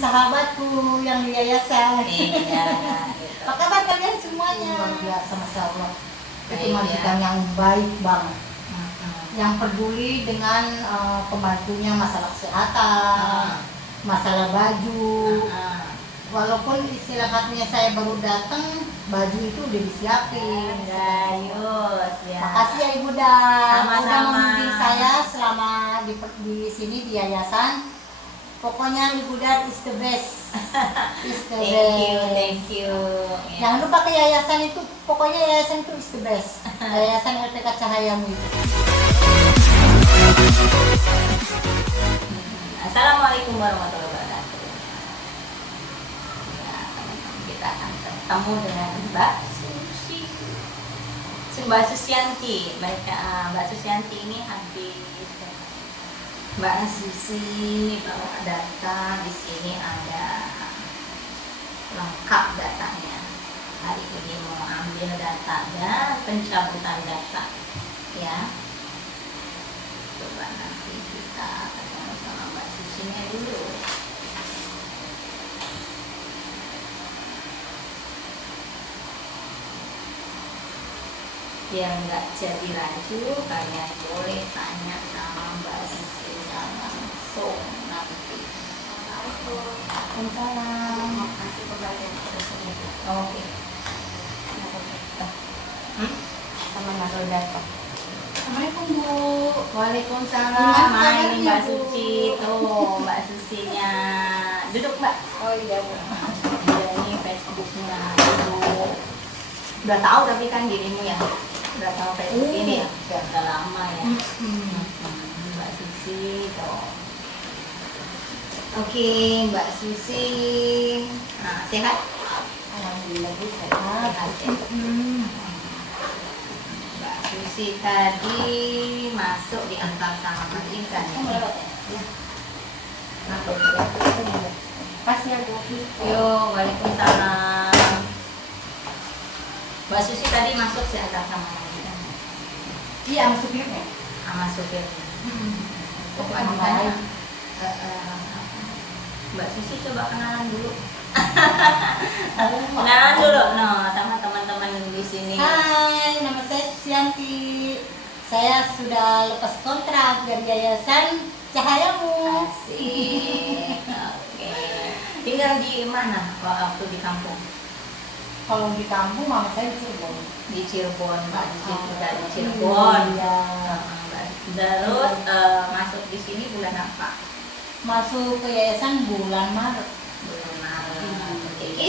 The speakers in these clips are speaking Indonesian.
sahabatku yang di yayasan. Iya, gitu. Apa kabar kalian semuanya? Luar biasa, Masya Allah. Itu majikan yang baik banget, yang peduli dengan pembantunya masalah kesehatan, masalah baju. Walaupun istilah katanya saya baru datang, baju itu udah disiapin. Serius ya. Makasih ya Ibu Dan, udah Sama-sama. membimbing saya selama di sini di yayasan. Pokoknya Ibu Dan is the best. Is the best. Thank you. Ya. Jangan lupa ke yayasan itu, pokoknya yayasan itu is the best. Yayasan LPK Cahayamu itu. Assalamualaikum warahmatullahi wabarakatuh. Ya, teman-teman, kita akan ketemu dengan Mbak Susi. Mbak Susianti. Mbak Susianti ini habis Mbak Susi bawa data. Di sini ada lengkap datanya. Hari ini mau ambil datanya, pencabutan data, ya. Coba nanti kita ketemu sama Mbak Susinya dulu. Yang nggak jadi raju, kalian boleh tanya sama Mbak Susinya langsung nanti. Waalaikumsalam. Makasih pembagian tersebut. Oke. Sama Mas Data. Assalamualaikum Bu. Waalaikumsalam. Gimana Nah, ini kabarnya, Mbak Bu? Suci tuh, Mbak Susinya. Duduk Mbak. Oh iya Bu. Ini Facebooknya Ibu. Udah tahu tapi kan dirimu ya. Udah tahu Facebook ini ya. Udah lama ya. Mbak Susi tuh. Oke, Mbak Susi. Nah, sehat? Alhamdulillah Bu, sehat. Sehat ya. Mbak Susi tadi masuk diantar sama Mas Intan ya. Kasih ya Bu. Yo, waalaikumsalam. Mbak Susi tadi masuk diantar sama Mas Intan. Iya, sama supirnya. Sama supirnya. Oh, Mbak ditanya, Mbak Susi coba kenalan dulu. Kenalan dulu, sama teman-teman di sini. Hai, nama saya Susianti. Saya sudah lepas kontrak dari Yayasan Cahayamu. Asik. Oke. Tinggal di mana waktu di kampung? Kalau di kampung, mama saya di Cirebon. Di Cirebon, Mbak. Di Cirebon. Iya. Terus masuk di sini bulan apa? Masuk ke yayasan bulan Maret. Bulan Maret. Oke,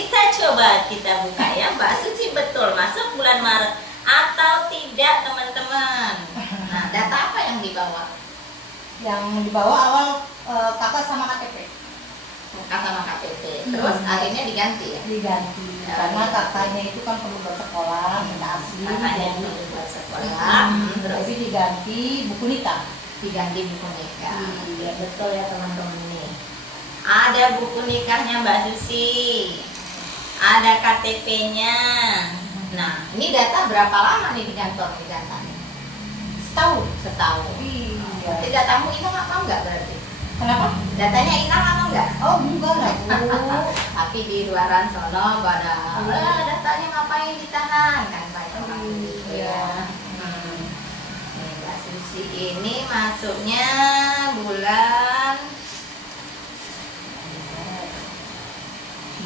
kita buka ya, Mbak Suci betul masuk bulan Maret atau tidak teman-teman? Nah, data apa yang dibawa? Yang dibawa awal kakak sama KTP. Kakak sama KTP. Terus akhirnya diganti ya? Diganti. Karena kakaknya itu kan perlu buat sekolah, minta asli. Kakaknya Jadi perlu buat sekolah. Terus tapi diganti buku nikah. diganti buku nikah. Iya. Betul ya teman-teman nih. Ada buku nikahnya Mbak Susi. Ada KTP-nya. Nah, ini data berapa lama nih di kantor nih datanya? Setahun. Iya. Berarti datamu hilang apa enggak berarti? Kenapa? Datanya hilang apa enggak? Oh enggak lah Bu. Tapi di luaran sono pada datanya ngapain ditahan kan banyak orang gitu ya. Nih, Mbak Susi ini masuknya bulan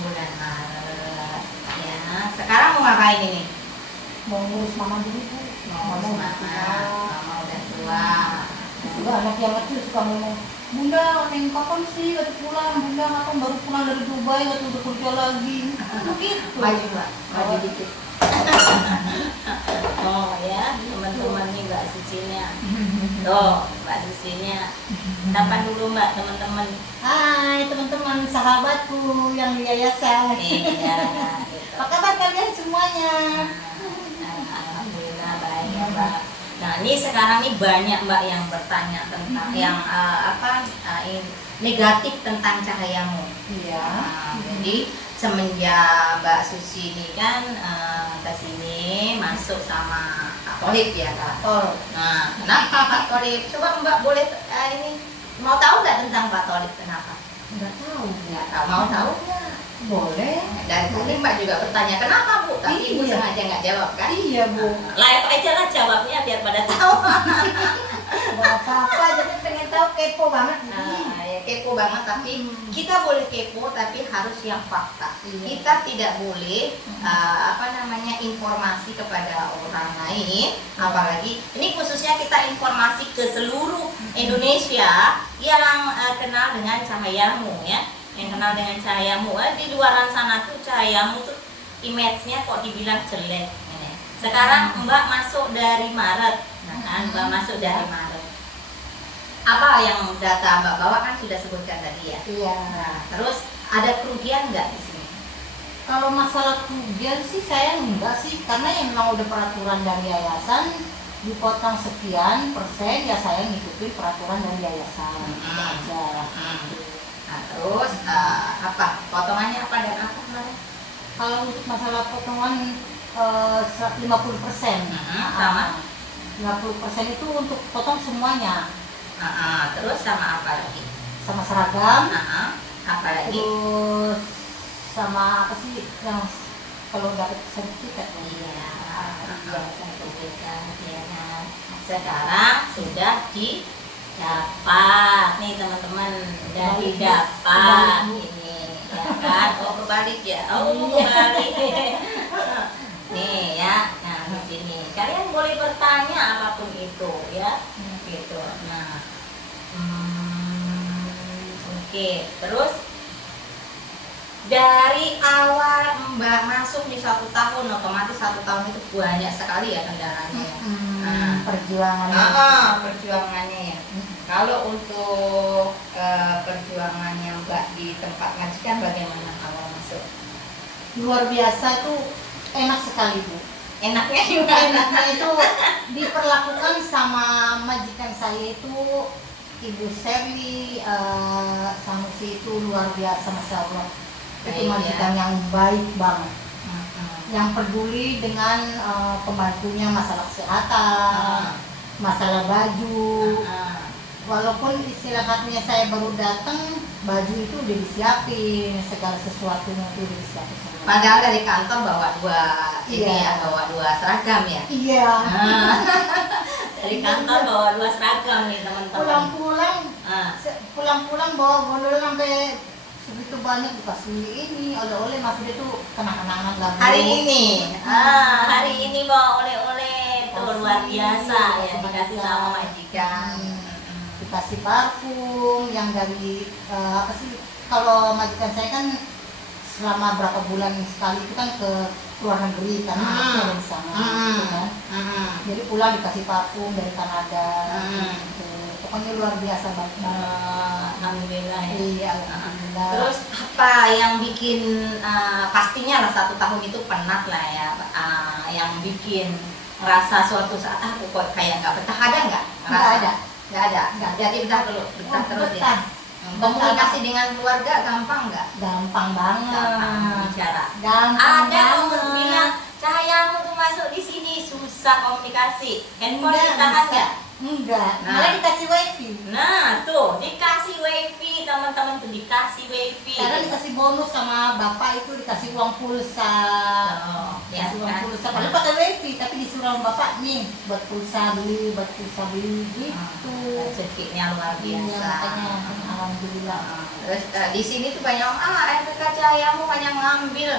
Maret ya. Sekarang mau ngapain ini? Mau ngurus mama dulu Bu. Mau ngurus mama udah tua. Juga anak yang kecil suka ngomong, Bunda, neng kapan sih waktu pulang? Bunda, kapan baru pulang dari Dubai? Waktu udah kerja lagi. Begitu. Maju Mbak, maju dikit. Oh ya, teman-teman nih Mbak Susinya. Tuh, Mbak Susinya. Sapa dulu Mbak, teman-teman. Hai teman-teman sahabatku yang di yayasan. Iya. Apa kabar kalian semuanya? Alhamdulillah baik ya Mbak. Nah ini sekarang nih banyak Mbak yang bertanya tentang yang negatif tentang Cahayamu. Iya. Jadi semenjak Mbak Susi ini kan ke sini masuk sama Kak Tolip ya Kak. Oh, Nah kenapa Kak Tolip? Coba Mbak boleh ini mau tahu nggak tentang Pak Tolip kenapa? Nggak tahu. Nggak tahu, mau tahu nggak? Boleh. Dari tadi Mbak juga bertanya kenapa Bu, tapi Ibu Iya. sengaja nggak jawab kan? Iya Bu. Live aja lah jawabnya biar pada tahu. Nggak apa-apa, jadi pengen tahu, kepo banget. Ya kepo banget, tapi kita boleh kepo tapi harus yang fakta. Iya. Kita tidak boleh informasi kepada orang lain, apalagi ini khususnya kita informasi ke seluruh Indonesia yang kenal dengan cahayamu ya, yang kenal dengan cahayamu. Di luaran sana tuh cahayamu tuh image-nya kok dibilang jelek. Sekarang Mbak masuk dari Maret, nah kan Mbak masuk dari Maret. Apa yang data Mbak bawa kan sudah sebutkan tadi ya. Iya. Nah, terus ada kerugian nggak di sini? Kalau masalah kerugian sih saya enggak sih, karena yang memang udah peraturan dari yayasan dipotong sekian persen, ya saya ngikutin peraturan dari yayasan. Itu aja. Nah, terus apa? Potongannya apa dan apa kemarin? Kalau untuk masalah potongan 50%. Sama? 50% itu untuk potong semuanya. Terus sama apa lagi? Sama seragam. Apa lagi? Terus sama apa sih yang kalau dapat sertifikat? Iya, sertifikat ya kan. Sekarang sudah didapat nih teman-teman, sudah didapat ini ya kan. Oh berbalik ya, berbalik. Nih ya, nah di sini kalian boleh bertanya apapun itu ya, gitu. Nah, oke. Terus dari awal Mbak masuk di 1 tahun, otomatis 1 tahun itu banyak sekali ya kendalanya ya. Perjuangannya. Perjuangannya ya. Kalau untuk perjuangannya Mbak di tempat majikan bagaimana awal masuk? Luar biasa tuh, enak sekali Bu. Enaknya gimana? Enaknya itu diperlakukan sama majikan saya itu Ibu Sherly Sanusi itu luar biasa, Masya Allah. Itu majikan yang baik banget, yang peduli dengan pembantunya masalah kesehatan, masalah baju. Walaupun istilah katanya saya baru datang, baju itu udah disiapin, segala sesuatunya itu udah disiapin semua. Padahal dari kantor bawa dua Iya. ini ya, bawa 2 seragam ya. Iya. Dari kantor bawa 2 seragam nih teman-teman. Pulang-pulang bawa bondol sampai segitu banyak, dikasih ini oleh-oleh, maksudnya tuh kenang-kenangan lagu. Hari ini bawa oleh-oleh tuh luar biasa ya, dikasih sama majikan. Dikasih parfum yang dari apa sih, kalau majikan saya kan selama berapa bulan sekali itu kan ke luar negeri karena anaknya ada di sana gitu kan. Jadi pulang dikasih parfum dari Kanada gitu. Pokoknya luar biasa banget. Alhamdulillah ya. Iya, alhamdulillah. Terus apa yang bikin pastinya lah 1 tahun itu penat lah ya, yang bikin ngerasa suatu saat kok kayak nggak betah, ada nggak? Nggak ada. Jadi betah terus ya. Komunikasi dengan keluarga gampang nggak? Gampang banget. Gampang bicara. Gampang Ada yang banget. bilang cahayamu tuh masuk di sini susah komunikasi. Handphone ditahan nggak? Enggak. Nah. Malah dikasih wifi. Nah tuh dikasih wifi, teman-teman tuh dikasih wifi. Karena dikasih bonus sama bapak itu, dikasih uang pulsa. Ya Dikasih uang kan? pulsa. Padahal pakai wifi, tapi disuruh sama bapak nih buat pulsa beli gitu. Rezekinya luar Iya, biasa. makanya alhamdulillah. Terus di sini tuh banyak RPK Cahayamu hanya ngambil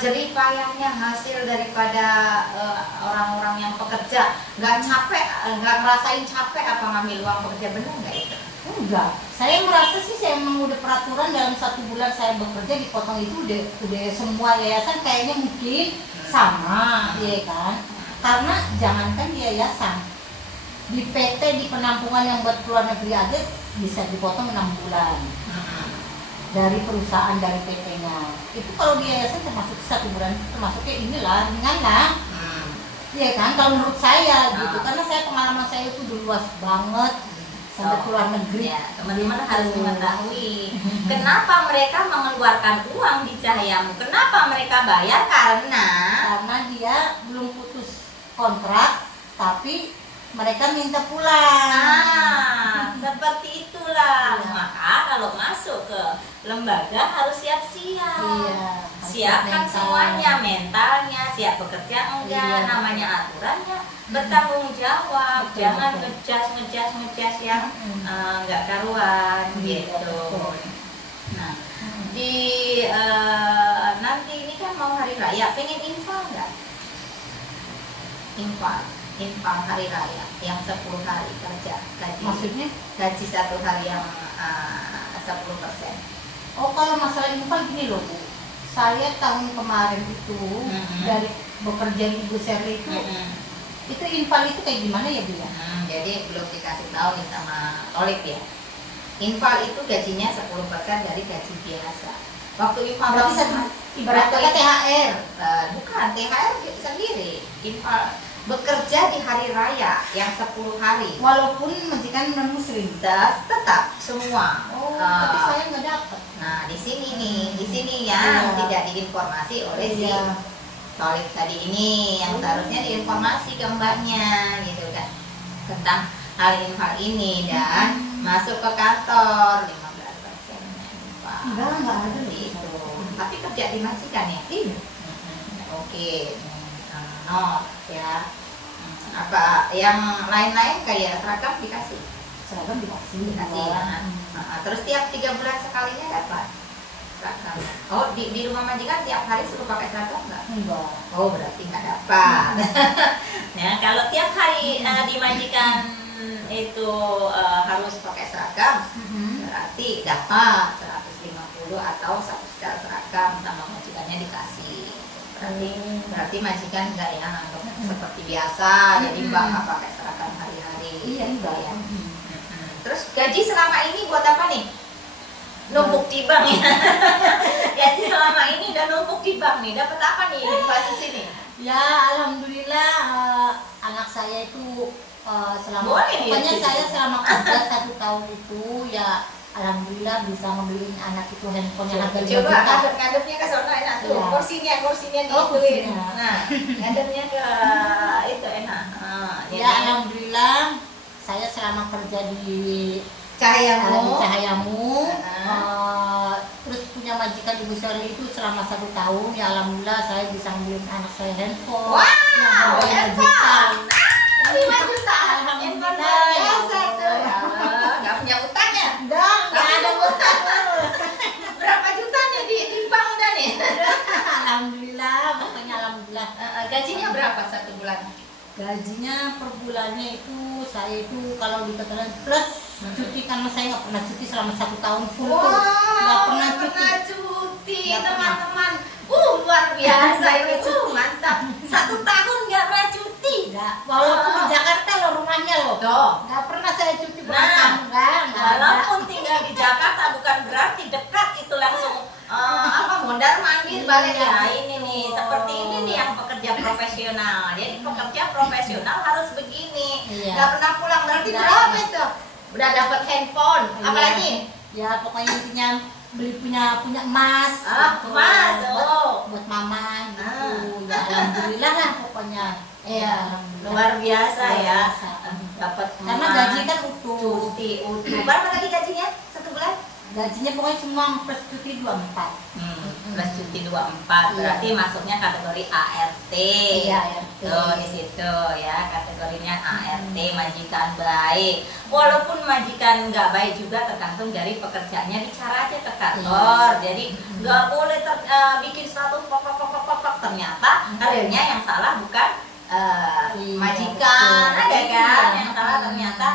jerih payahnya hasil daripada orang-orang yang pekerja, nggak capek, nggak ngerasain capek apa ngambil uang pekerja, benar nggak itu? Enggak, saya merasa sih saya emang udah peraturan dalam 1 bulan saya bekerja dipotong itu udah semua yayasan kayaknya mungkin sama, ya kan? Karena jangankan di yayasan, di PT, di penampungan yang buat keluar negeri aja bisa dipotong 6 bulan dari perusahaan, dari PT-nya. Itu kalau di yayasan termasuk 1 bulan termasuknya inilah ringan lah. Iya kan, kalau menurut saya gitu, karena saya pengalaman saya itu udah luas banget sampai keluar negeri. Ya, teman-teman harus mengetahui kenapa mereka mengeluarkan uang di Cahayamu, kenapa mereka bayar, karena Karena dia belum putus kontrak, tapi mereka minta pulang. Seperti itulah. Iya. Maka kalau masuk ke lembaga harus siap-siap. Iya, harus Siapkan mental. semuanya, mentalnya, siap bekerja enggak, Iya. namanya aturannya, bertanggung jawab, Betul, jangan betul. ngejas yang nggak karuan Iya, gitu. betul. Nah, di nanti ini kan mau hari raya, pengen infal nggak? Infal hari raya yang 10 hari kerja gaji. Maksudnya? Gaji 1 hari yang 10%. Oh, kalau masalah infal gini loh Bu, saya tahun kemarin itu dari bekerja di Ibu Serli itu infal itu kayak gimana ya Bu ya? Jadi belum dikasih tahu nih sama Tolip ya. Infal itu gajinya 10% dari gaji biasa. Waktu infal Berarti satu ibaratnya THR. bukan THR sendiri. Infal bekerja di hari raya yang 10 hari. Walaupun majikan non muslim. Tetap semua. Oh, tapi saya nggak dapat. Nah, di sini nih, di sini Iya. yang tidak diinformasi oleh si Iya. Tolip tadi ini yang seharusnya diinformasi ke mbaknya gitu kan tentang hal ini dan masuk ke kantor 15% infal. Enggak ada Seperti itu. Tapi kerja di majikan ya? Iya. Oke. No ya. Apa yang lain-lain kayak seragam dikasih? Seragam dikasih. Ya. Terus tiap 3 bulan sekalinya dapat seragam. Oh, di rumah majikan tiap hari suruh pakai seragam nggak? Enggak. Oh, berarti nggak dapat. Ya, kalau tiap hari di majikan itu harus pakai seragam, berarti dapat 150 atau 1 setel seragam sama majikannya dikasih. Berarti majikan nggak ya anggap seperti biasa, jadi mbak nggak pakai seragam hari-hari. Iya, enggak ya. Terus gaji selama ini buat apa nih? Numpuk di bank ya. Gaji selama ini udah numpuk di bank nih. Dapat apa nih di basis ini? Ya, alhamdulillah anak saya itu selama Boleh ya, pokoknya Ci? saya selama kerja 1 tahun itu ya alhamdulillah bisa membeliin anak itu handphone yang harga 5 Coba juta. ngadepnya ke sana enak tuh. Iya. Kursinya Oh, diituin. kursinya. Nah, ngadepnya ke itu enak. Ya alhamdulillah saya selama kerja di Cahayamu. Cahayamu Heeh. terus punya majikan Ibu Sherly itu selama 1 tahun ya alhamdulillah saya bisa membeliin anak saya handphone. Wow, yang harganya handphone. 5 juta. Alhamdulillah. Handphone biasa tuh. Nggak punya utangnya. Enggak ada utang. Berapa juta nih di bank udah nih? Alhamdulillah, pokoknya alhamdulillah. Gajinya berapa 1 bulan? Gajinya per bulannya itu saya itu kalau dikatakan plus cuti karena saya nggak pernah cuti selama 1 tahun full. Nggak pernah cuti. Nggak pernah. Teman-teman. Luar biasa ini. Mantap. 1 tahun nggak pernah cuti. Nggak. Walaupun di Jakarta loh rumahnya loh. Tuh. Nggak pernah saya cuti Nah, nggak ada. Walaupun tinggal di Jakarta bukan berarti dekat itu langsung mondar mandir balik ya. Ini nih seperti ini nih yang pekerja profesional. Jadi pekerja profesional harus begini. Iya. Nggak pernah pulang berarti Nggak. berapa itu? Udah dapat handphone. Iya. Apalagi? Ya pokoknya intinya beli punya emas. gitu. Emas. Buat mama gitu. Ah. Ya alhamdulillah lah pokoknya. Iya, alhamdulillah. luar biasa Luar ya. biasa. Dapat Karena emas, gaji kan utuh. cuti utuh. Berapa lagi gajinya? 1 bulan? Gajinya pokoknya semua plus cuti 24. Plus cuti 24. Berarti masuknya kategori ART. Iya, ART. Tuh di situ ya, kategorinya ART, majikan baik. Walaupun majikan nggak baik juga tergantung dari pekerjaannya, bicara aja ke kantor. Jadi nggak boleh bikin status pok ternyata karirnya yang salah bukan Iya, majikan, betul. ada kan Iya. yang salah ternyata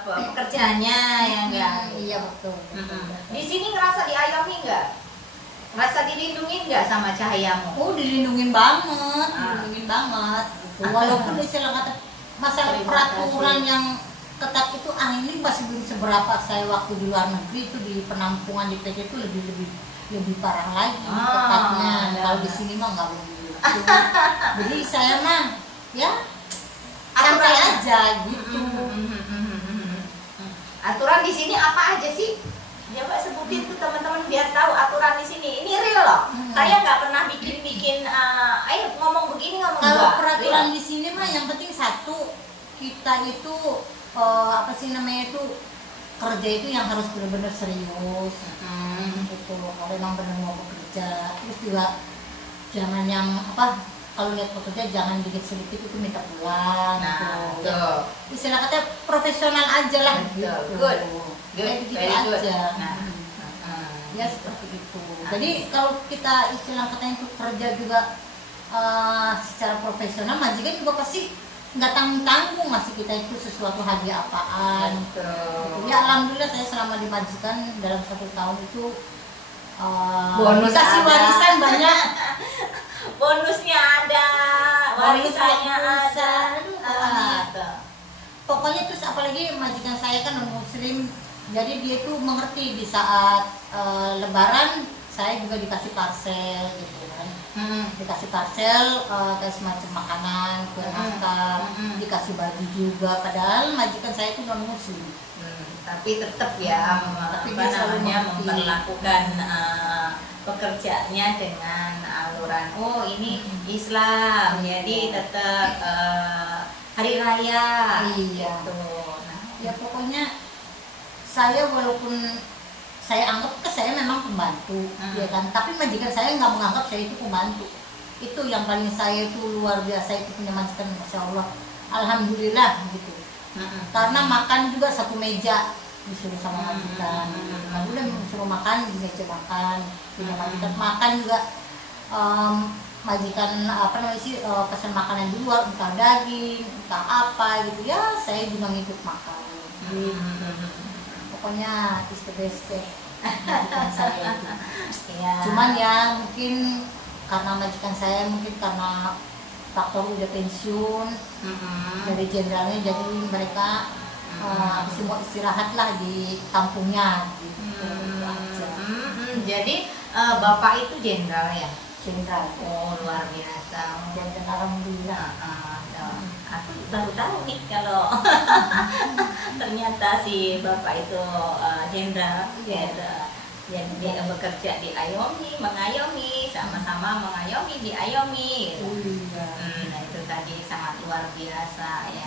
pekerjaannya yang nggak. Iya betul. Di sini ngerasa diayomi nggak? Ngerasa dilindungi nggak sama Cahayamu? Oh dilindungin banget, Ah. dilindungin banget. Gitu. Walaupun istilah kata masalah Terima peraturan kasih. yang ketat itu ini masih belum seberapa. Saya waktu di luar negeri itu di penampungan di PT itu lebih parah lagi ketatnya. Kalau di sini mah nggak begitu. Jadi saya mah ya santai aja gitu. Aturan di sini apa aja sih? Coba sebutin tuh teman-teman biar tahu aturan di sini. Ini real loh. Saya nggak pernah bikin ayo ngomong begini ngomong Kalau enggak. peraturan di sini mah yang penting satu kita itu apa sih namanya itu, kerja itu yang harus benar-benar serius. Gitu. Kalau memang benar mau bekerja, terus juga jangan yang apa, kalau lihat pekerja jangan dikit sedikit itu minta pulang. Nah, gitu. Istilah katanya profesional aja lah. Gitu. Good. Kayak gitu Very good. aja. Nah, Ya seperti itu. Jadi kalau kita istilah katanya itu kerja juga secara profesional, majikan juga pasti nggak tanggung-tanggung ngasih kita itu sesuatu hadiah apaan. Gitu. Ya alhamdulillah saya selama di majikan dalam 1 tahun itu bonus kasih ada. warisan banyak. Bonusnya ada, warisannya ada. Pokoknya terus apalagi majikan saya kan non muslim, jadi dia tuh mengerti di saat lebaran saya juga dikasih parcel gitu kan. Dikasih parcel kayak semacam makanan, kue nastar, dikasih baju juga, padahal majikan saya itu non muslim. Tapi tetap ya memperlakukan pekerjaannya dengan aluran ini Islam, jadi tetap hari raya. Iya. Gitu. Nah, ya pokoknya saya walaupun saya anggap saya memang pembantu, ya kan, tapi majikan saya nggak menganggap saya itu pembantu. Itu yang paling saya itu luar biasa, itu punya majikan, masya Allah, alhamdulillah gitu. Karena makan juga satu meja disuruh sama majikan. Udah disuruh makan di meja makan, punya majikan makan juga. Majikan apa namanya sih, pesan makanan di luar, entah daging, entah apa gitu ya, saya juga ngikut makan. Gitu. Pokoknya is the best deh majikan saya itu. ya. Cuman ya mungkin karena majikan saya mungkin karena faktor udah pensiun dari jenderalnya, jadi mereka semua istirahat lah di kampungnya gitu. Jadi bapak itu jenderal ya? Jenderal. Oh luar biasa. Jenderal, alhamdulillah. Aku baru tahu nih kalau ternyata si bapak itu jenderal. Jadi dia bekerja di Ayomi, mengayomi, sama-sama mengayomi di Ayomi. Nah itu tadi sangat luar biasa ya.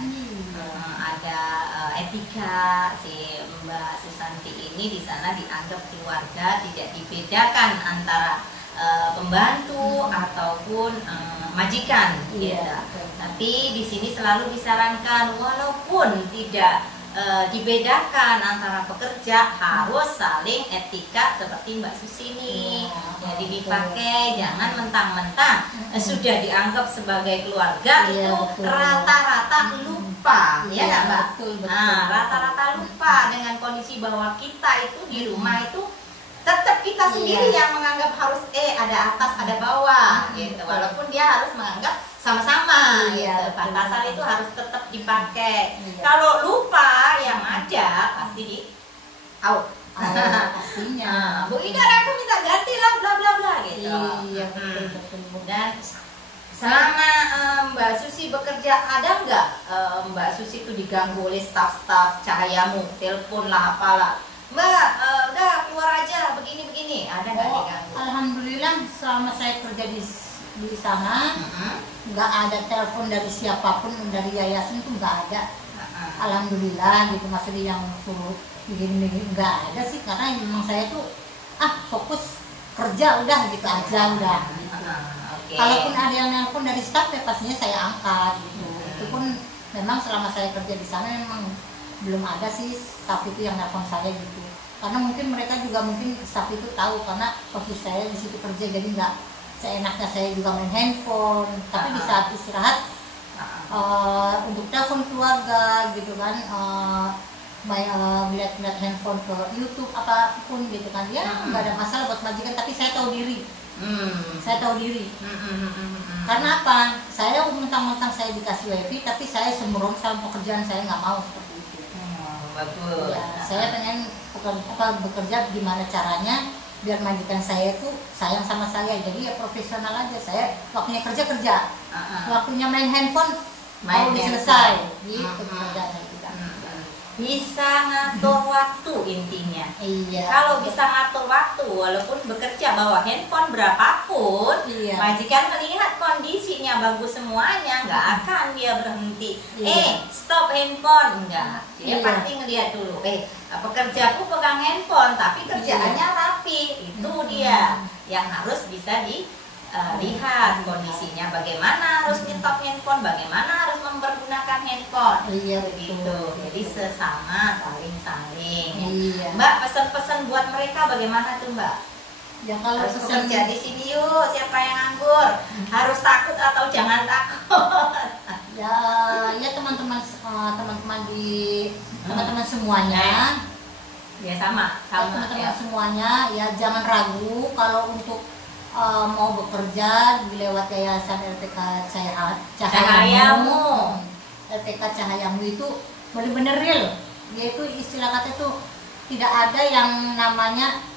Ada etika, si Mbak Susanti ini di sana dianggap keluarga, tidak dibedakan antara pembantu ataupun majikan. Iya. Tapi di sini selalu disarankan walaupun tidak dibedakan antara pekerja, harus saling etika seperti Mbak Susini. Jadi dipakai, jangan mentang-mentang sudah dianggap sebagai keluarga, itu rata-rata lupa, ya nggak Mbak? Rata-rata lupa dengan kondisi bahwa kita itu di rumah itu tetap kita sendiri yang menganggap harus ada atas ada bawah gitu, walaupun dia harus menganggap sama-sama gitu. Batasan itu harus tetap dipakai. Kalau lupa yang ada pasti di out. Pastinya. Bu Ida, aku minta ganti lah bla bla bla gitu. Iya, betul. Dan selama Mbak Susi bekerja, ada nggak Mbak Susi itu diganggu oleh staf-staf cahayamu, telepon lah apalah, Mbak udah keluar aja begini-begini, ada nggak diganggu? Alhamdulillah selama saya kerja di sana nggak ada telepon dari siapapun, dari yayasan tuh nggak ada. Alhamdulillah gitu, maksudnya yang suruh begini-begini nggak ada sih, karena memang saya tuh fokus kerja udah gitu aja udah gitu. Kalaupun ada yang nelpon dari staff ya pastinya saya angkat gitu. Itu pun memang selama saya kerja di sana memang belum ada sih staff itu yang nelpon saya gitu. Karena mungkin mereka juga mungkin staff itu tahu karena posisi saya di situ kerja, jadi nggak seenaknya saya juga main handphone. Tapi di saat istirahat untuk telepon keluarga gitu kan, lihat handphone ke YouTube apapun gitu kan, ya nggak ada masalah buat majikan. Tapi saya tahu diri. Saya tahu diri. Karena apa? Saya mentang-mentang saya dikasih wifi, tapi saya sembrono sama pekerjaan saya, nggak mau seperti itu. Bagus. Ya, saya pengen bekerja gimana caranya biar majikan saya itu sayang sama saya. Jadi ya profesional aja. Saya waktunya kerja, waktunya main handphone mau selesai. Gitu pekerjaannya kita. Bisa ngatur waktu intinya. Iya. Kalau bisa ngatur waktu, walaupun bekerja bawa handphone berapapun, majikan melihat kondisi kondisinya bagus semuanya, nggak akan dia berhenti. Iya. Stop handphone, enggak. Dia Iya. pasti ngeliat dulu. Pekerjaku pegang handphone, tapi kerjaannya rapi. Itu dia yang harus bisa dilihat kondisinya. Bagaimana harus nyetop handphone, bagaimana harus mempergunakan handphone. Iya, Begitu. betul. Jadi sesama saling-saling. Iya. Mbak, pesan-pesan buat mereka bagaimana tuh Mbak? Ya kalau Harus pesan bekerja di sini yuk, siapa yang nganggur? Harus takut atau jangan takut? ya teman-teman teman-teman semuanya. Ya sama Teman-teman ya. semuanya ya jangan ragu kalau untuk mau bekerja lewat yayasan LPK Cahayamu. LPK Cahayamu itu benar-benar real. Yaitu istilah kata itu tidak ada yang namanya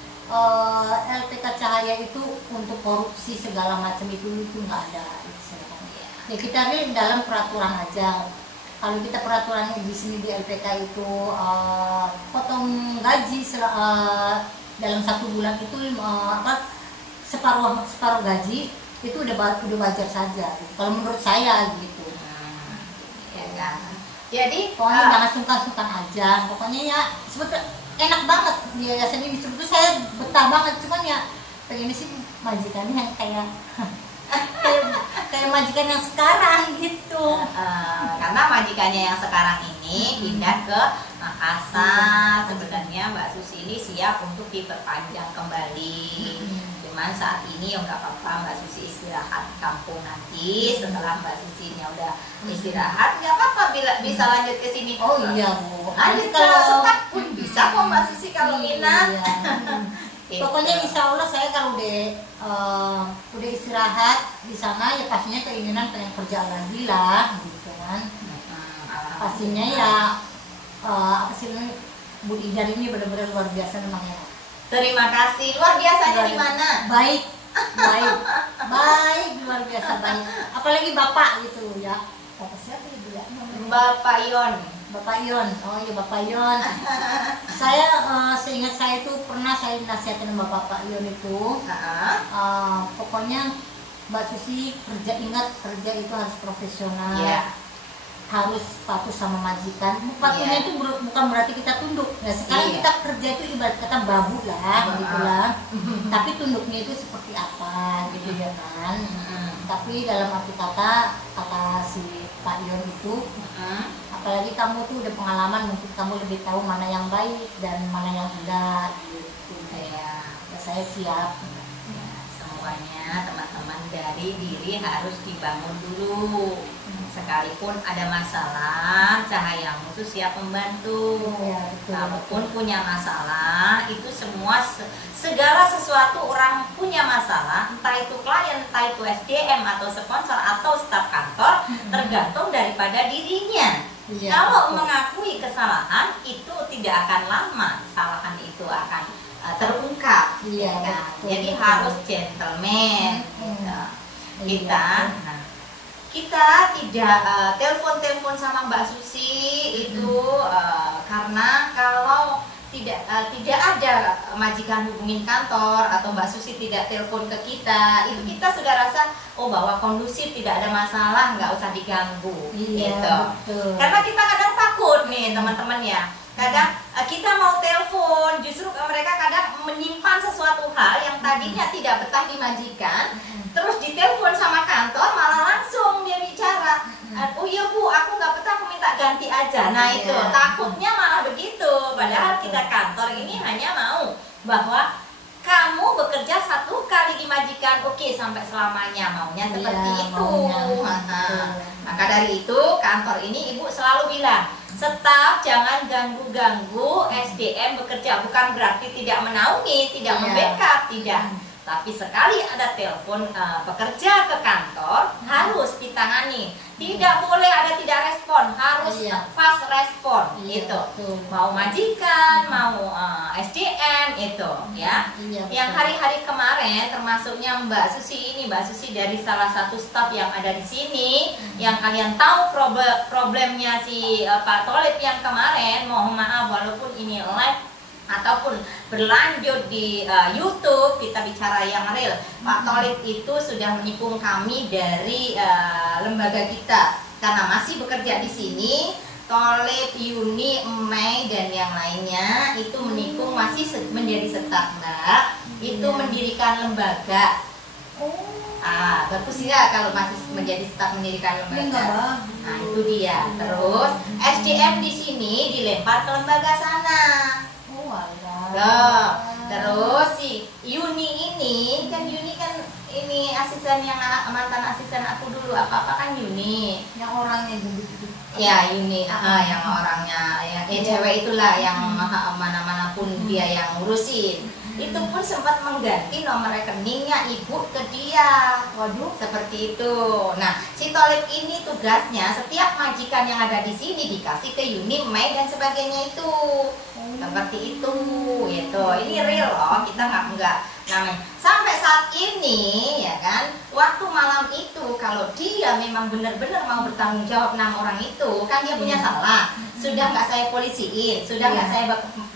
LPK Cahaya itu untuk korupsi segala macam itu nggak ada istilahnya. Ya kita real dalam peraturan aja. Kalau kita peraturannya di sini di LPK itu potong gaji dalam 1 bulan itu separuh gaji itu udah wajar saja. Kalau menurut saya gitu. Ya kan. Jadi Pokoknya jangan sungkan-sungkan aja. Pokoknya ya sebetulnya enak banget di yayasan ini. Sebetulnya saya betah banget. Cuman ya pengen sih majikannya yang kayak kayak majikan yang sekarang gitu. karena majikannya yang sekarang ini pindah ke Makassar. Sebenarnya Mbak Susi ini siap untuk diperpanjang kembali. Cuman saat ini ya nggak apa-apa, Mbak Susi istirahat di kampung nanti. Setelah Mbak Susi nya udah istirahat, nggak apa-apa bila bisa lanjut ke sini. Oh iya Bu. Lanjut Kalau kalau setak pun bisa kok Mbak Susi kalau minat. iya. Pokoknya insya Allah saya kalau udah istirahat di sana ya pastinya keinginan pengen kerja lagi lah gitu kan. Pastinya ya apa sih Bu Idar ini benar-benar luar biasa memang ya. Terima kasih. Luar biasanya di mana? Baik luar biasa baik. Apalagi Bapak gitu ya. Bapak siapa ya Bu ya? Bapak Yon. Bapak Yon, oh iya Bapak Yon. Saya seingat saya itu pernah saya nasihatin sama Bapak Yon itu. Pokoknya Mbak Susi ingat kerja itu harus profesional. Iya. Harus patuh sama majikan. Patuhnya itu bukan berarti kita tunduk. Nah sekarang kita kerja itu ibarat kata babu lah, gitulah. Tapi tunduknya itu seperti apa, gitu ya kan. Tapi dalam arti kata si Pak Yon itu, apalagi kamu tuh udah pengalaman, mungkin kamu lebih tahu mana yang baik dan mana yang enggak, gitu. Ya saya siap. Semuanya teman-teman dari diri harus dibangun dulu. Sekalipun ada masalah, Cahayamu tuh siap membantu. Ya, betul, Kalaupun punya masalah, itu semua segala sesuatu orang punya masalah, entah itu klien, entah itu SDM atau sponsor atau staf kantor, tergantung daripada dirinya. Ya, Kalau betul. mengakui kesalahan itu tidak akan lama, kesalahan itu akan terungkap. Iya, kan? betul, Jadi betul. harus gentleman. Gitu. Iya. Kita tidak telepon sama Mbak Susi itu karena kalau tidak ada majikan hubungin kantor atau Mbak Susi tidak telepon ke kita, itu kita sudah rasa bahwa kondusif, tidak ada masalah, nggak usah diganggu. Iya, Gitu. betul. Karena kita kadang takut nih teman-teman ya. Kadang kita mau telepon, justru mereka kadang menyimpan sesuatu hal yang tadinya tidak betah di majikan, terus ditelepon sama kantor malah langsung dia bicara. Oh iya Bu, aku nggak betah, aku minta ganti aja. Nah itu takutnya malah begitu. Padahal kita kantor ini hanya mau bahwa kamu bekerja 1 kali di majikan, oke, sampai selamanya, maunya seperti itu. Maka dari itu kantor ini Ibu selalu bilang, staf jangan ganggu-ganggu SDM bekerja. Bukan berarti tidak menaungi, tidak membackup, tidak. Tapi sekali ada telepon pekerja ke kantor, harus ditangani. Tidak boleh ada tidak respon, harus fast respon. Gitu. Mau majikan, mau SDM itu, ya. Yang hari-hari kemarin, termasuknya Mbak Susi ini, Mbak Susi dari salah satu staf yang ada di sini, yang kalian tahu problemnya si Pak Tolip yang kemarin. Mohon maaf, walaupun ini live ataupun berlanjut di YouTube, kita bicara yang real. Pak Tholib itu sudah menikung kami dari lembaga kita karena masih bekerja di sini. Tholib, Yuni, Mei dan yang lainnya itu menikung masih menjadi staf, Mbak. Itu mendirikan lembaga. Bagus ya kalau masih menjadi staf mendirikan lembaga. Nah, itu dia. Terus SDM di sini dilempar ke lembaga sana. Terus si Yuni ini kan ini asisten yang mantan asisten aku dulu, apa kan Yuni. Yang orangnya gitu. Ya Yuni, yang orangnya ya cewek itulah yang mana-mana pun dia yang ngurusin. Itu pun sempat mengganti nomor rekeningnya ibu ke dia. Waduh, seperti itu. Nah, si Tholib ini tugasnya setiap majikan yang ada di sini dikasih ke Yuni, Mei dan sebagainya itu. Seperti itu, gitu. Ini real loh, kita nggak namanya. Sampai saat ini, ya kan, waktu malam itu kalau dia memang benar-benar mau bertanggung jawab 6 orang itu, kan dia punya salah. Sudah nggak saya polisiin, sudah nggak saya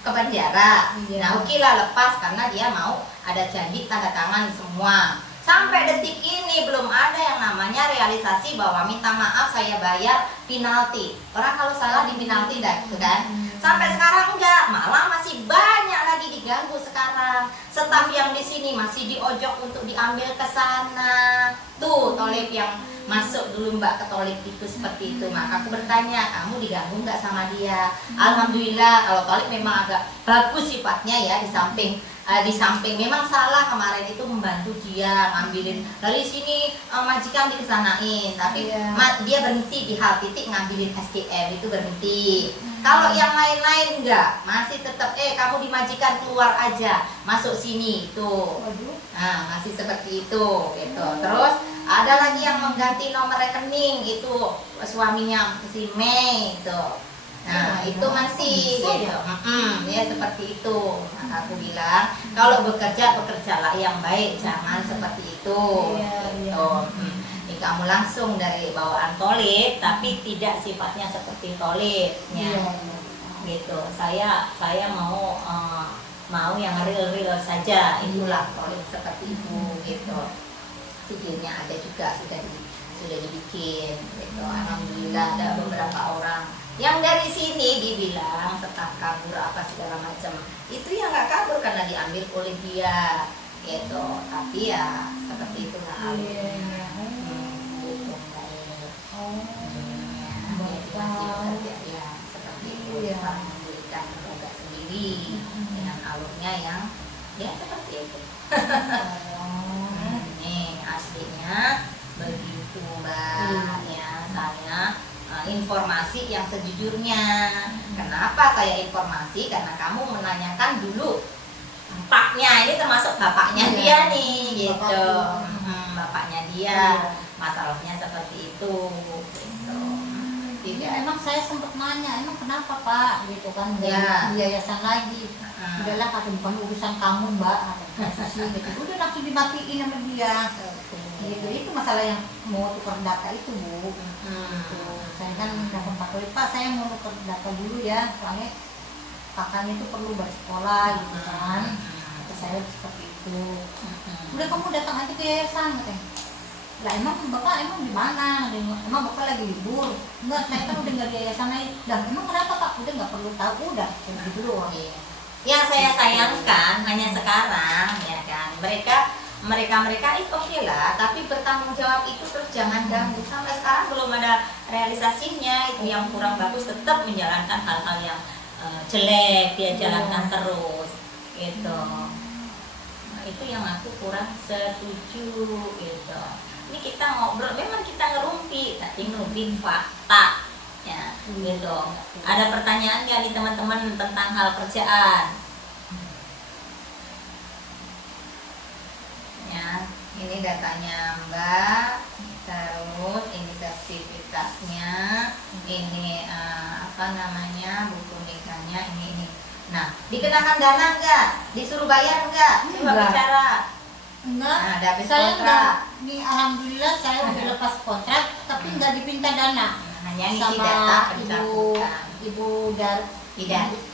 ke penjara. Nah, oke lah lepas karena dia mau ada janji tanda tangan semua. Sampai detik ini belum ada yang namanya realisasi bahwa minta maaf saya bayar penalti. Orang kalau salah di penalti dah, gitu kan? Sampai sekarang enggak, malah masih banyak lagi diganggu sekarang. Staf yang di sini masih diojok untuk diambil ke sana. Tuh, Tholib yang masuk dulu Mbak ke Tholib itu seperti itu. Maka aku bertanya, kamu diganggu nggak sama dia? Alhamdulillah, kalau Tholib memang agak bagus sifatnya ya, di samping memang salah kemarin itu membantu dia ngambilin dari sini majikan dikesanain, tapi dia berhenti di hal titik ngambilin SDM itu berhenti. Kalau yang lain-lain enggak, masih tetap kamu dimajikan keluar aja, masuk sini itu. Nah, masih seperti itu gitu. Terus ada lagi yang mengganti nomor rekening itu suaminya si Mei itu. Nah, itu masih gitu. Ya seperti itu. Maka aku bilang, kalau bekerjalah yang baik, jangan seperti itu. Gitu. Kamu langsung dari bawaan Tholib, tapi tidak sifatnya seperti Tholib, ya. Gitu. Saya mau yang real saja. Itulah Tholib seperti itu, gitu. Videonya ada juga sudah dibikin, gitu. Alhamdulillah ada beberapa orang yang dari sini dibilang staf kabur apa segala macam. Itu yang nggak kabur karena diambil oleh dia, gitu. Tapi ya seperti itu lah. Seperti itu memberikan lembaga sendiri dengan alurnya yang ya seperti itu. Nih aslinya begitu Mbak. Ya saya informasi yang sejujurnya. Kenapa saya informasi? Karena kamu menanyakan dulu bapaknya, ini termasuk bapaknya dia nih, gitu. Bapaknya dia. Masalahnya seperti itu, gitu. Emang saya sempat nanya, emang kenapa Pak, gitu kan, di yayasan lagi. Udahlah, kata bukan urusan kamu Mbak, gitu. Udah langsung dimatiin sama dia. Gitu. Itu masalah yang mau tukar data itu Bu. Gitu. Saya kan nelfon Pak Tholib, Pak saya mau tukar data dulu ya, soalnya kakaknya itu perlu bersekolah gitu kan. Kata saya seperti itu. Udah kamu datang aja ke yayasan katanya. Lah emang Bapak di mana? Emang Bapak lagi libur? Enggak, saya kan udah nggak di yayasan lain. Lah emang kenapa Pak? Udah nggak perlu tahu, udah gitu doang. Yang saya sayangkan hanya sekarang ya kan, mereka itu oke lah, tapi bertanggung jawab itu terus jangan ganggu. Sampai sekarang belum ada realisasinya. Itu yang kurang bagus, tetap menjalankan hal-hal yang jelek dia jalankan terus gitu. Nah, itu yang aku kurang setuju gitu. Ini kita ngobrol, memang kita ngerumpi, tapi ngerumpi fakta ya, gitu. Ada pertanyaan nggak nih teman-teman tentang hal kerjaan? Ya, ini datanya Mbak, terus ini sertifikatnya, ini apa namanya, buku nikahnya, ini. Nah, dikenakan dana nggak? Disuruh bayar nggak? Coba bicara. Enggak, nah, saya enggak. Alhamdulillah saya udah lepas kontrak, tapi enggak dipinta dana. Hanya ngisi data ibu dari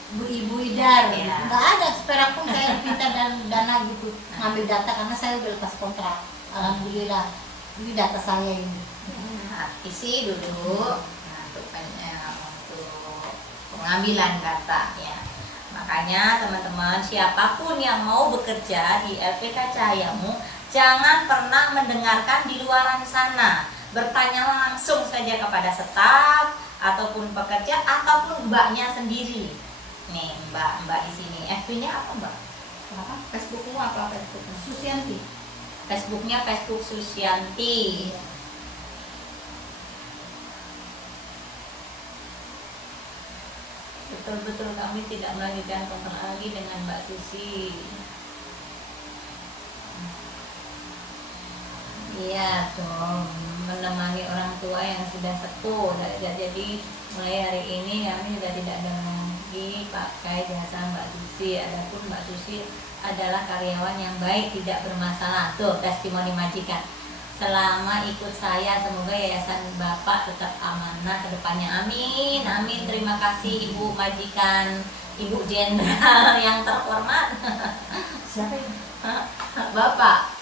Ibu Idar, Ya. nggak ada seperak pun saya minta dana gitu ngambil data karena saya udah lepas kontrak. Alhamdulillah ini data saya ini. Isi dulu. Nah, untuk pengambilan data ya. Makanya teman-teman, siapapun yang mau bekerja di LPK Cahayamu, jangan pernah mendengarkan di luaran sana. Bertanya langsung saja kepada staf ataupun pekerja ataupun mbaknya sendiri. Nih, mbak di sini. FB-nya apa, Mbak? Apa? Facebookmu apa Facebooknya? Susianti. Facebooknya Facebook Susianti. Iya. Betul-betul kami tidak melanjutkan kontrak lagi dengan Mbak Susi. Iya dong, menemani orang tua yang sudah sepuh. Jadi mulai hari ini kami sudah tidak lagi pakai jasa Mbak Susi. Adapun Mbak Susi adalah karyawan yang baik, tidak bermasalah. Tuh testimoni majikan. Selama ikut saya, semoga yayasan Bapak tetap amanah ke depannya. Amin, amin. Terima kasih Ibu majikan, Ibu Jenderal yang terhormat. Siapa ini? Bapak.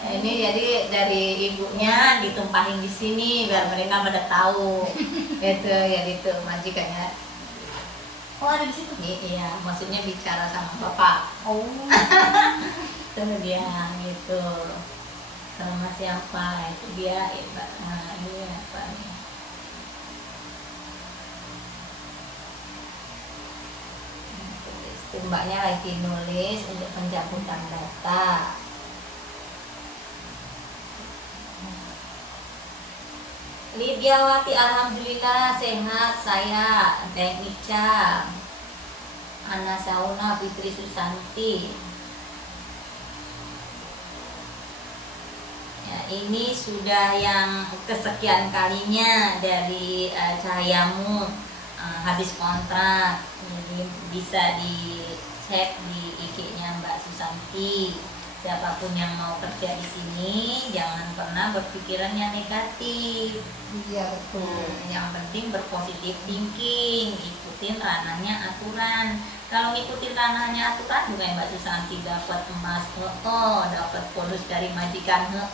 Ini jadi dari ibunya ditumpahin di sini biar mereka pada tahu. Gitu ya, gitu majikannya. Oh, ada di situ. Iya, maksudnya bicara sama Bapak. Oh. Itu dia gitu. Sama siapa? Itu dia ya, Pak. Nah, ini apa nih? Itu mbaknya lagi nulis untuk pencabutan data. Lidiawati, alhamdulillah sehat saya. Teh Ica, Ana Sauna, Fitri Susanti. Ya, ini sudah yang kesekian kalinya dari Cahayamu habis kontrak. Jadi bisa dicek di IG-nya Mbak Susanti. Siapapun yang mau kerja di sini jangan pernah berpikiran yang negatif. Iya betul. Yang penting berpositif thinking, ikutin ranahnya aturan. Kalau ngikutin ranahnya aturan, bukan Mbak Susanti dapat emas, dapat bonus dari majikan, Iya,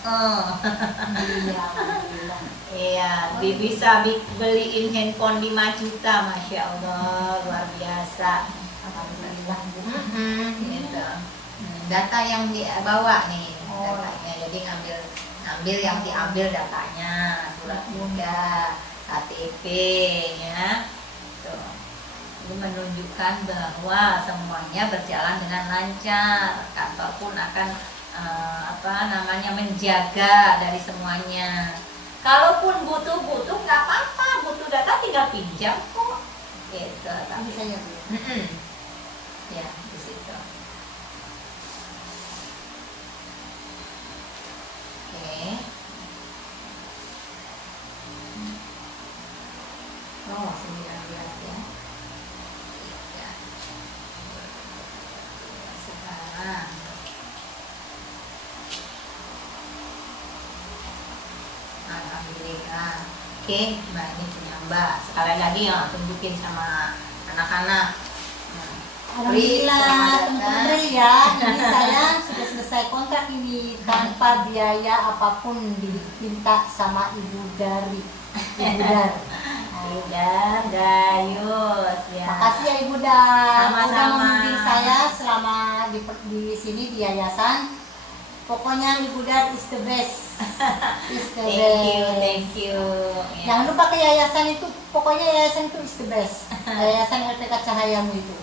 alhamdulillah. Iya, bisa beliin handphone 5 juta, masya Allah, luar biasa. Alhamdulillah. Gitu. Data yang dibawa nih, Oh. datanya. Jadi ngambil yang diambil datanya, surat muda, KTP, ya. Tuh. Ini menunjukkan bahwa semuanya berjalan dengan lancar. Kantor pun akan menjaga dari semuanya. Kalaupun butuh nggak apa-apa, butuh data tinggal pinjam kok. Gitu. Tapi Bisa ya, Bu? ya di situ. Oke. Oh, 19 ya. Ya. Sekarang alhamdulillah. Oke, Mbak, ini punya Mbak. Sekali lagi yang tunjukin sama anak-anak. Alhamdulillah Selamat teman-teman datang. ya, ini saya sudah selesai kontrak ini tanpa biaya apapun diminta sama Ibu Dari. Ibu Dar. Dan Dayus ya. Makasih ya Ibu Dar, Sama-sama. udah membimbing saya selama di sini di yayasan. Pokoknya Ibu Dar is the best. Is the best. Thank you. Ya. Jangan lupa ke yayasan itu, pokoknya yayasan itu is the best. Yayasan LPK Cahayamu itu.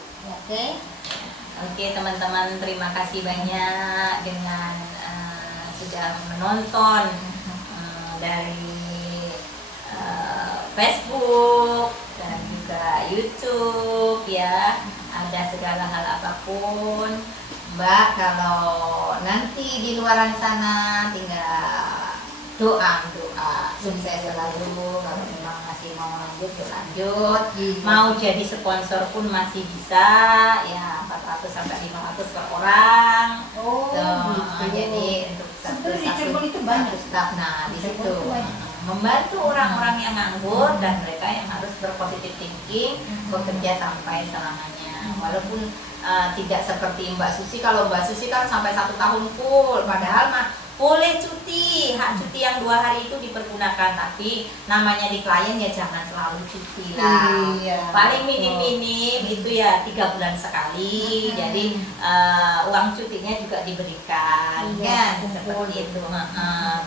Oke. Oke teman-teman, terima kasih banyak dengan sudah menonton dari Facebook dan juga YouTube ya. Ada segala hal apapun, Mbak. Kalau nanti di luaran sana tinggal doa sukses selalu. Kalau memang masih mau lanjut lanjut, mau jadi sponsor pun masih bisa ya, 400 sampai 500 per orang. Oh, Tuh, gitu. jadi untuk Sebenarnya di Cirebon itu banyak. staff. Nah di situ Cirebon itu banyak. membantu orang-orang yang nganggur dan mereka yang harus berpositif thinking, bekerja sampai selamanya. Walaupun tidak seperti Mbak Susi. Kalau Mbak Susi kan sampai 1 tahun full, padahal mah boleh cuti, hak cuti yang 2 hari itu dipergunakan, tapi namanya di klien ya jangan selalu cuti lah. Iya, Paling minim-minim itu ya 3 bulan sekali, jadi uang cutinya juga diberikan, Iya, kan seperti itu,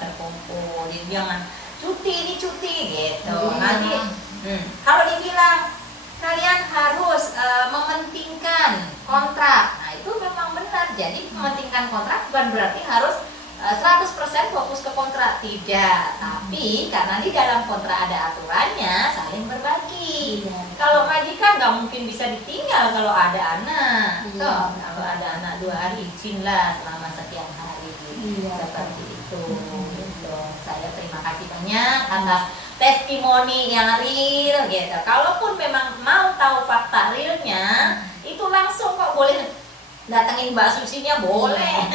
terkumpul. Jadi jangan cuti ini cuti gitu. Iya. Nanti kalau dibilang kalian harus mementingkan kontrak, nah itu memang benar. Jadi mementingkan kontrak bukan berarti harus 100% fokus ke kontrak, tidak. Tapi karena di dalam kontrak ada aturannya, saling berbagi. Iya. Kalau majikan nggak mungkin bisa ditinggal kalau ada anak. Iya. Toh, kalau ada anak 2 hari izin lah selama sekian hari. Iya. Seperti itu. Gitu. Saya terima kasih banyak atas testimoni yang real gitu. Kalaupun memang mau tahu fakta realnya, itu langsung kok boleh datengin Mbak Susinya boleh.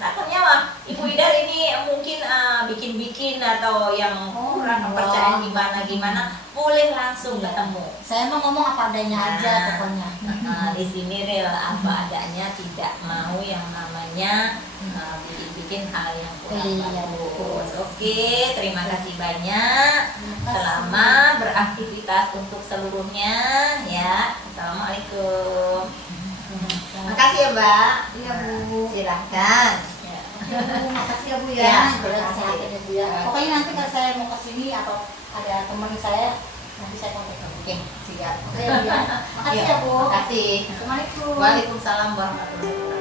Takutnya mah Ibu Ida ini mungkin bikin-bikin atau yang kurang kepercayaan gimana boleh langsung ketemu. Saya mau ngomong apa adanya aja pokoknya. Di sini real apa adanya, tidak mau yang namanya bikin hal yang kurang bagus. Oke, terima kasih banyak. Selamat beraktivitas untuk seluruhnya ya. Assalamualaikum. Makasih ya Mbak. Iya Bu. Silahkan. Bu, makasih ya Bu ya. Ya, Jaga kesehatan ya Bu ya. Pokoknya nanti kalau saya mau kesini atau ada teman saya, nanti saya kontak kamu. Oke, siap. Oke Bu ya. Makasih ya Bu. Makasih. Assalamualaikum. Waalaikumsalam warahmatullahi wabarakatuh.